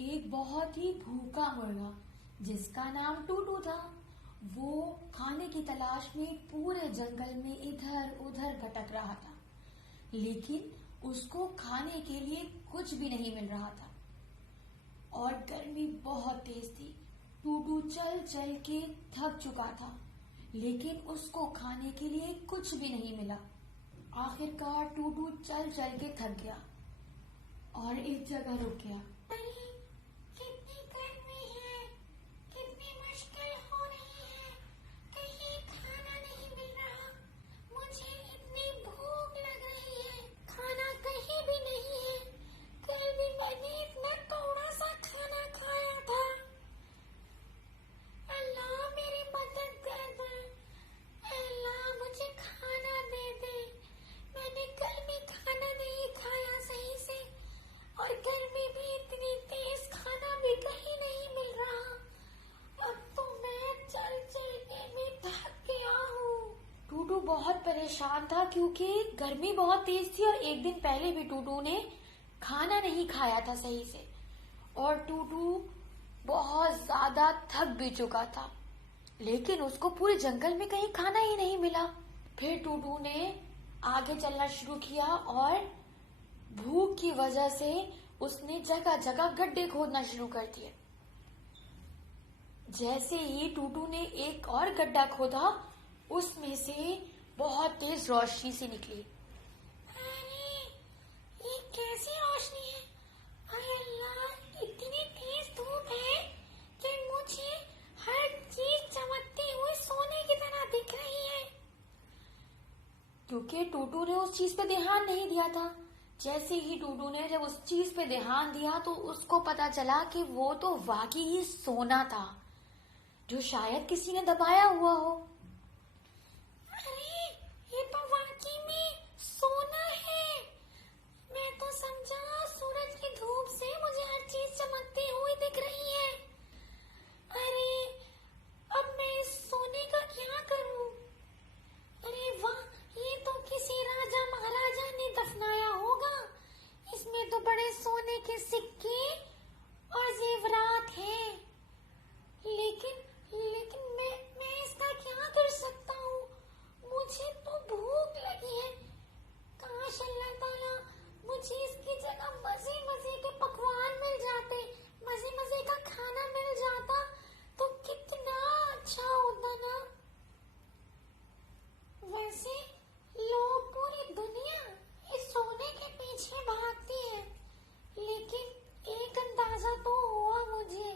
एक बहुत ही भूखा मुर्गा जिसका नाम टूटू था। वो खाने की तलाश में पूरे जंगल में इधर उधर भटक रहा था, लेकिन उसको खाने के लिए कुछ भी नहीं मिल रहा था और गर्मी बहुत तेज थी। टूटू चल चल के थक चुका था, लेकिन उसको खाने के लिए कुछ भी नहीं मिला। आखिरकार टूटू चल चल के थक गया और एक जगह रुक गया। कितनी गर्मी है, कितनी मुश्किल हो रही है, कहीं खाना नहीं मिल रहा। मुझे इतनी भूख लग रही है, खाना कहीं भी नहीं है। कल भी मैंने इतना कौड़ा सा खाना खाया था। अल्लाह मेरी मदद कर दे, अल्लाह मुझे खाना दे दे। मैंने कल भी खाना नहीं खाया सही से और गर्मी भी इतनी तेज, खाना भी कहीं नहीं मिल रहा। अब तो मैं चल चलने में थक गया हूँ। टूटू बहुत परेशान था क्योंकि गर्मी बहुत तेज थी और एक दिन पहले भी टूटू ने खाना नहीं खाया था सही से और टूटू बहुत ज्यादा थक भी चुका था, लेकिन उसको पूरे जंगल में कहीं खाना ही नहीं मिला। फिर टूटू ने आगे चलना शुरू किया और भूख की वजह से उसने जगह जगह गड्ढे खोदना शुरू कर दिए। जैसे ही टूटू ने एक और गड्ढा खोदा, उसमें से बहुत तेज रोशनी सी निकली। अरे ये कैसी रोशनी है? अरे अल्लाह, इतनी तेज धूप है कि मुझे हर चीज चमकते हुए सोने की तरह दिख रही है। क्योंकि टूटू ने उस चीज पे ध्यान नहीं दिया था। जैसे ही टूटू ने जब उस चीज पे ध्यान दिया तो उसको पता चला कि वो तो वाकई ही सोना था, जो शायद किसी ने दबाया हुआ हो। अरे ये तो वाकई में सोना है। मैं तो समझा सूरज की धूप से मुझे हर चीज चमकती हुई दिख रही है। अरे अब मैं इस सोने का क्या करूं? अरे वाह, ये तो किसी राजा महाराजा ने दफनाया होगा। इसमें तो बड़े सोने के सिक्के और जेवरात हैं। लेकिन लेकिन मैं इसका क्या कर सकता हूँ? मुझे तो भूख लगी है। काश अल्लाह ताला मुझे इसकी जगह मजे मजे के पकवान मिल जाते, मजे मजे का खाना मिल जाता तो कितना अच्छा होता ना। वैसे लोग पूरी दुनिया इस सोने के पीछे भागती है, लेकिन एक अंदाजा तो हुआ मुझे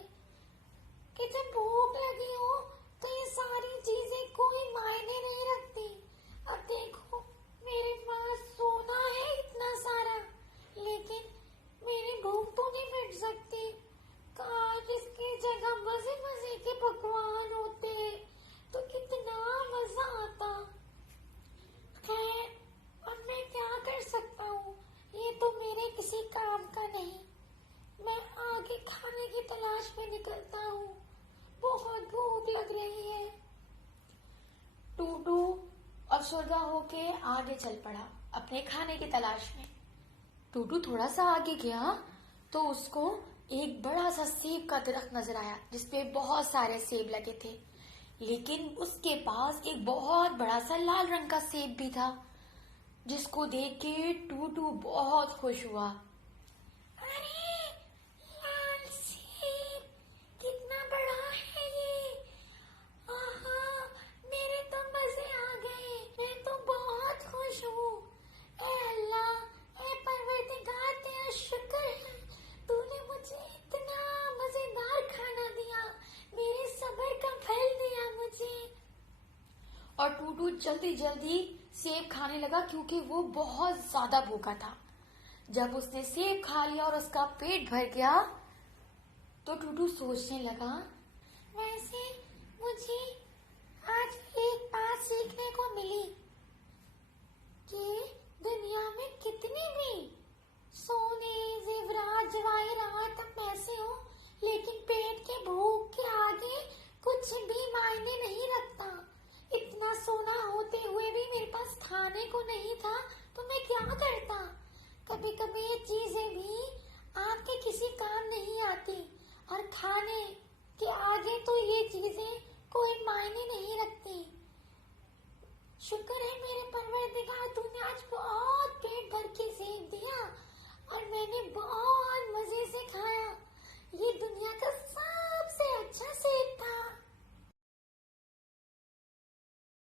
कि जब भूख लगी हो तो ये सारी चीजें कोई मायने नहीं रखती। अब देखो मेरे पास सोना है इतना सारा, लेकिन मेरी भूख तो नहीं मिट सकती। काश इसकी जगह मजे मजे के पकवान होते तो कितना मजा आता। खैर, अब मैं क्या कर सकता हूँ? ये तो मेरे किसी काम का नहीं। मैं आगे खाने की तलाश में निकलता हूँ, बहुत भूख लग रही है। टूटू अफसरदा होके आगे चल पड़ा अपने खाने की तलाश में। टूटू थोड़ा सा आगे गया तो उसको एक बड़ा सा सेब का दरख्त नजर आया जिसपे बहुत सारे सेब लगे थे, लेकिन उसके पास एक बहुत बड़ा सा लाल रंग का सेब भी था, जिसको देख के टूटू बहुत खुश हुआ। अरे लाल सेब, कितना बड़ा है ये! आहा, मेरे तो मजे आ गए। मैं तो बहुत खुश हूँ। ए अल्लाह, ए परवरदिगार, तेरा शुक्र है, तूने मुझे इतना मजेदार खाना दिया, मेरे सब्र का फल दिया मुझे। और टूटू जल्दी जल्दी सेब खाने लगा क्योंकि वो बहुत ज्यादा भूखा था। जब उसने सेब खा लिया और उसका पेट भर गया तो टूटू सोचने लगा, वैसे मुझे आज एक बात सीखने को मिली कि दुनिया में कितनी भी सोने, जेवरात, जवाहरात, पैसे हो, लेकिन पेट के भूख के आगे कुछ भी मायने नहीं रखता। इतना सोना होते हुए भी मेरे पास खाने को नहीं था तो मैं क्या करता? कभी कभी ये चीजें भी आपके किसी काम नहीं आती। शुक्र है मेरे परवरदिगार, तूने